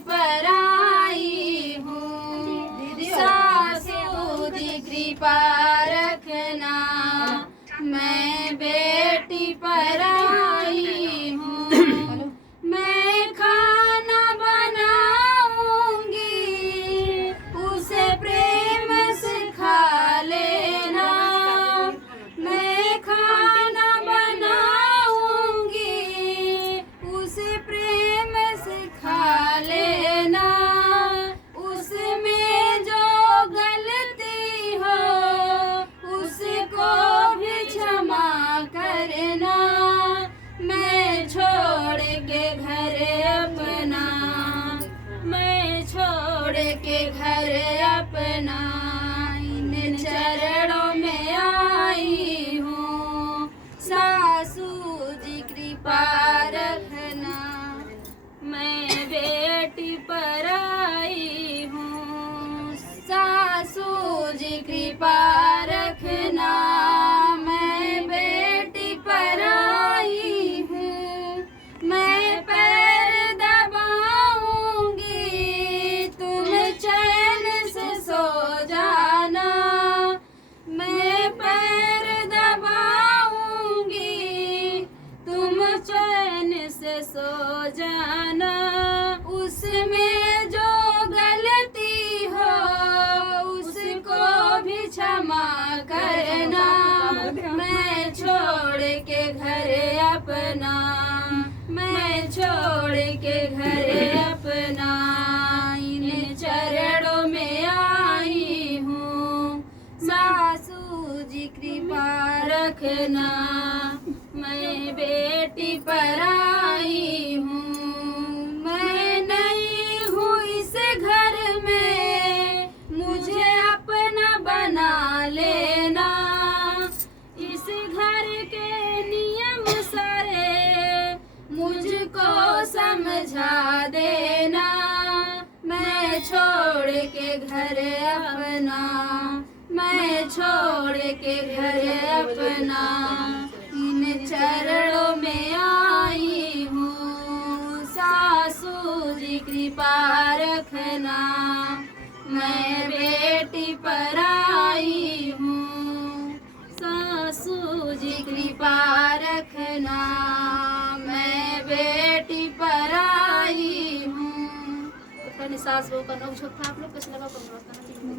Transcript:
पर आई हूँ, सासू जी कृपा रखना, मैं बेटी पर आई हूँ। मैं खाना बनाऊंगी, उसे प्रेम से खा लेना। मैं खाना बनाऊंगी, उसे प्रेम से खा लेना। उसमें जो गलती हो उसको भी क्षमा करना। मैं छोड़ के घर अपना, मैं छोड़ के घर अपना, इन चरणों में आई हूँ, सासू जी कृपा रखना, मैं बेटी पर आई हूँ, सासू जी कृपा रखना, मैं बेटी पर आई हूँ। मैं पैर दबाऊंगी, तुम चैन से सो जाना। मैं पैर दबाऊंगी, तुम चैन से सो जाना। उसमें जो गलती हो उसको भी क्षमा करना। मैं छोड़ के घर अपना, मैं छोड़ के घर अपना, इन चरणों में आई हूँ, सासू जी कृपा रखना, मैं बेटी पर आई हूँ। मैं नहीं हूँ इस घर में, मुझे अपना बना लेना। इस घर के नियम सारे मुझको समझा देना। मैं छोड़ के घर अपना, मैं छोड़ के घर अपना, इन चरणों में आई हूँ, सासू जी कृपा रखना, मैं बेटी पर आई हूँ, सासू जी कृपा रखना, मैं बेटी पर आई हूँ। सास बहू का नोक झोंक था। आप लोग कैसे लगा कमेंट बॉक्स में बताना।